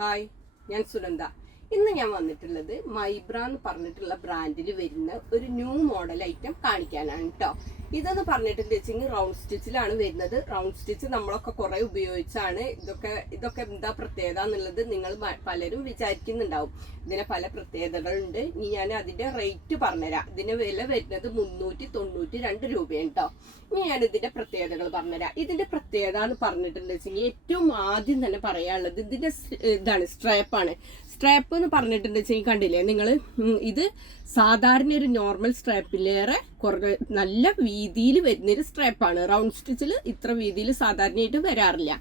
Hi ഞാൻ സുനന്ദ. ഇന്ന് ഞാൻ വന്നിട്ടുള്ളത് മൈബ്ര എന്ന് പറഞ്ഞിട്ടുള്ള ബ്രാൻഡിൽ വരുന്ന ഒരു ന്യൂ മോഡൽ ഐറ്റം കാണിക്കാനാണ് കേട്ടോ ഇതെന്ന് പറഞ്ഞിട്ടുണ്ടെന്ന് വെച്ചെങ്കിൽ റൗണ്ട് സ്റ്റിച്ചിലാണ് വരുന്നത്. റൗണ്ട് സ്റ്റിച്ച് നമ്മളൊക്കെ കുറെ ഉപയോഗിച്ചാണ് ഇതൊക്കെ ഇതൊക്കെ എന്താ പ്രത്യേകത എന്നുള്ളത് നിങ്ങൾ പലരും വിചാരിക്കുന്നുണ്ടാവും. ഇതിന് പല പ്രത്യേകതകളുണ്ട്. ഇനി ഞാൻ അതിന്റെ റേറ്റ് പറഞ്ഞുതരാം. ഇതിന്റെ വില വരുന്നത് മുന്നൂറ്റി തൊണ്ണൂറ്റി രണ്ട് രൂപയാണ് കേട്ടോ ഇനി ഞാൻ ഇതിന്റെ പ്രത്യേകതകൾ പറഞ്ഞുതരാം. ഇതിന്റെ പ്രത്യേകത എന്ന് പറഞ്ഞിട്ടുണ്ടെന്ന് വെച്ചെങ്കിൽ ഏറ്റവും ആദ്യം തന്നെ പറയാനുള്ളത് ഇതിന്റെ ഇതാണ് സ്ട്രാപ്പാണ് സ്ട്രാപ്പ് എന്ന് പറഞ്ഞിട്ടുണ്ട് വെച്ചാൽ കണ്ടില്ലേ? നിങ്ങൾ ഇത് സാധാരണ ഒരു നോർമൽ സ്ട്രാപ്പിലേറെ കുറേ നല്ല വീതിയിൽ വരുന്നൊരു സ്ട്രാപ്പാണ് റൗണ്ട് സ്റ്റിച്ചിൽ ഇത്ര വീതിയിൽ സാധാരണയായിട്ട് വരാറില്ല.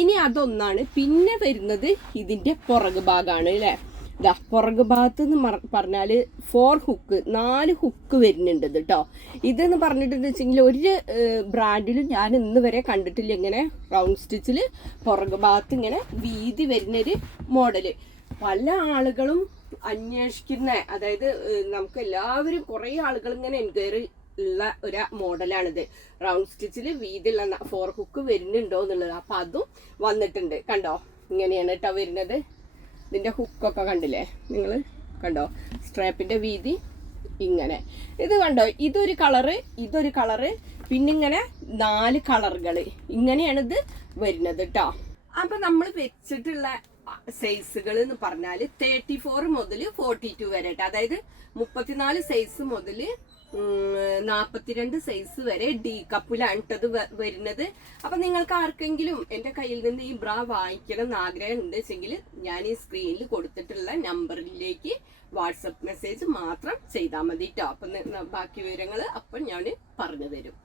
ഇനി അതൊന്നാണ്. പിന്നെ വരുന്നത് ഇതിന്റെ പുറകു ഭാഗമാണ് അല്ലേ ഇതാ പുറക് ഭാഗത്ത് നിന്ന് പറഞ്ഞാൽ ഫോർ ഹുക്ക് നാല് ഹുക്ക് വരുന്നുണ്ട് കേട്ടോ ഇതെന്ന് പറഞ്ഞിട്ടെന്ന് വെച്ചെങ്കിൽ ഒരു ബ്രാൻഡിലും ഞാൻ ഇന്ന് വരെ കണ്ടിട്ടില്ല ഇങ്ങനെ റൗണ്ട് സ്റ്റിച്ചിൽ പുറക് ഭാഗത്ത് ഇങ്ങനെ വീതി വരുന്നൊരു മോഡൽ പല ആളുകളും അന്വേഷിക്കുന്ന. അതായത് നമുക്ക് എല്ലാവരും കുറേ ആളുകൾ ഇങ്ങനെ എൻക്വയറി ഉള്ള ഒരു മോഡലാണിത്. റൗണ്ട് സ്റ്റിച്ചിൽ വീതിയുള്ള ഫോർ ഹുക്ക് വരുന്നുണ്ടോ എന്നുള്ളത്. അപ്പൊ അതും വന്നിട്ടുണ്ട്. കണ്ടോ? ഇങ്ങനെയാണ് കേട്ടോ വരുന്നത്. ഇതിന്റെ ഹുക്കൊക്കെ കണ്ടില്ലേ? നിങ്ങൾ കണ്ടോ? സ്ട്രാപ്പിന്റെ വീതി ഇങ്ങനെ. ഇത് കണ്ടോ? ഇതൊരു കളറ് ഇതൊരു കളറ് പിന്നെ ഇങ്ങനെ നാല് കളറുകൾ ഇങ്ങനെയാണിത് വരുന്നത് കേട്ടോ അപ്പൊ നമ്മൾ വെച്ചിട്ടുള്ള സൈസുകൾ എന്ന് പറഞ്ഞാൽ തേർട്ടി ഫോർ മുതൽ ഫോർട്ടി ടു വരെ അതായത് മുപ്പത്തിനാല് സൈസ് മുതൽ നാപ്പത്തിരണ്ട് സൈസ് വരെ ഡി കപ്പിലാണ് ഇട്ടത് വരുന്നത്. അപ്പൊ നിങ്ങൾക്ക് ആർക്കെങ്കിലും എന്റെ കയ്യിൽ നിന്ന് ഈ ബ്രാ വാങ്ങിക്കണം എന്ന് ആഗ്രഹം ഉണ്ട് വെച്ചെങ്കിൽ ഞാൻ ഈ സ്ക്രീനിൽ കൊടുത്തിട്ടുള്ള നമ്പറിലേക്ക് വാട്സപ്പ് മെസ്സേജ് മാത്രം ചെയ്താൽ മതി കേട്ടോ അപ്പൊ ബാക്കി വിവരങ്ങൾ അപ്പം ഞാൻ പറഞ്ഞു തരും